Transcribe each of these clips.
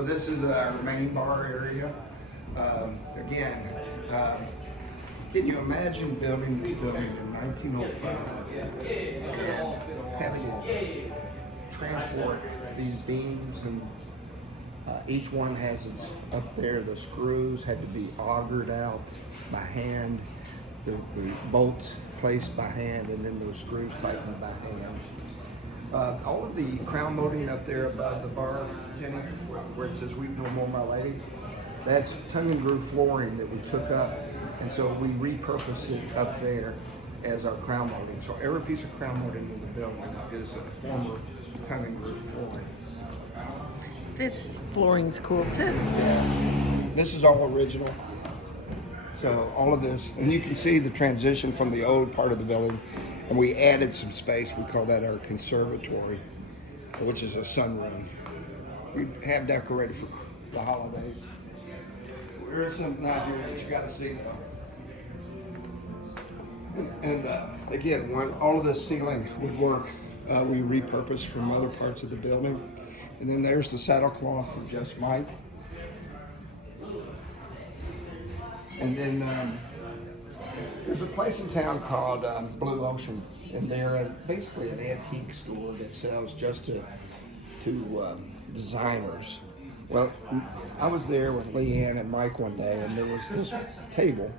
So this is our main bar area. Again, can you imagine building this building in 1905 and having to transport these beams, and each one has its up there, the screws had to be augered out by hand, the bolts placed by hand, and then those screws tightened by hand. All of the crown molding up there above the bar, Jenny, where it says "Weep No More, My Lady," that's tongue and groove flooring that we took up, and so we repurposed it up there as our crown molding. So every piece of crown molding in the building is a former tongue and groove flooring. This flooring's cool too. This is all original. So all of this, and you can see the transition from the old part of the building, and we added some space. We call that our conservatory, which is a sunroom. We have decorated for the holidays. There is something out here that you got to see though. And again, when all of this ceiling would work, we repurposed from other parts of the building. And then there's the saddlecloth for Just Mike. And then there's a place in town called Blue Ocean, and they're basically an antique store that sells just to designers. Well, I was there with Leanne and Mike one day, and there was this table.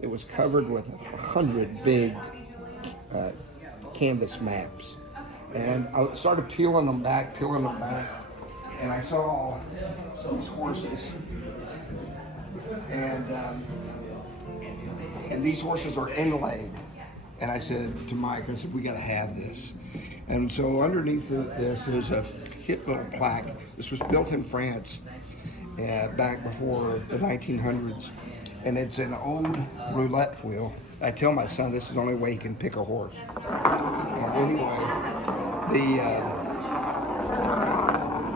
It was covered with 100 big canvas maps. And I started peeling them back, and I saw those horses. And these horses are inlaid. And I said to Mike, I said, we got to have this. And so underneath this is a hip little plaque. This was built in France back before the 1900s. And it's an old roulette wheel. I tell my son this is the only way he can pick a horse. And anyway, the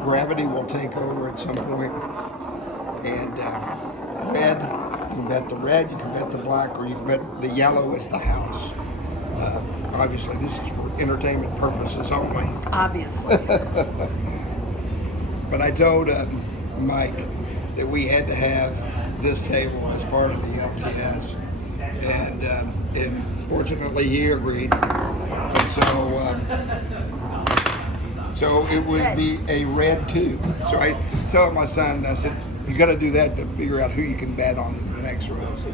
gravity will take over at some point. And red, you can bet the red, you can bet the black, or you can bet the yellow is the house. Obviously, this is for entertainment purposes only. Obviously. But I told Mike that we had to have this table as part of the LTS, and fortunately he agreed. And so it would be a red tube. So I told my son, I said, you got to do that to figure out who you can bet on the next race.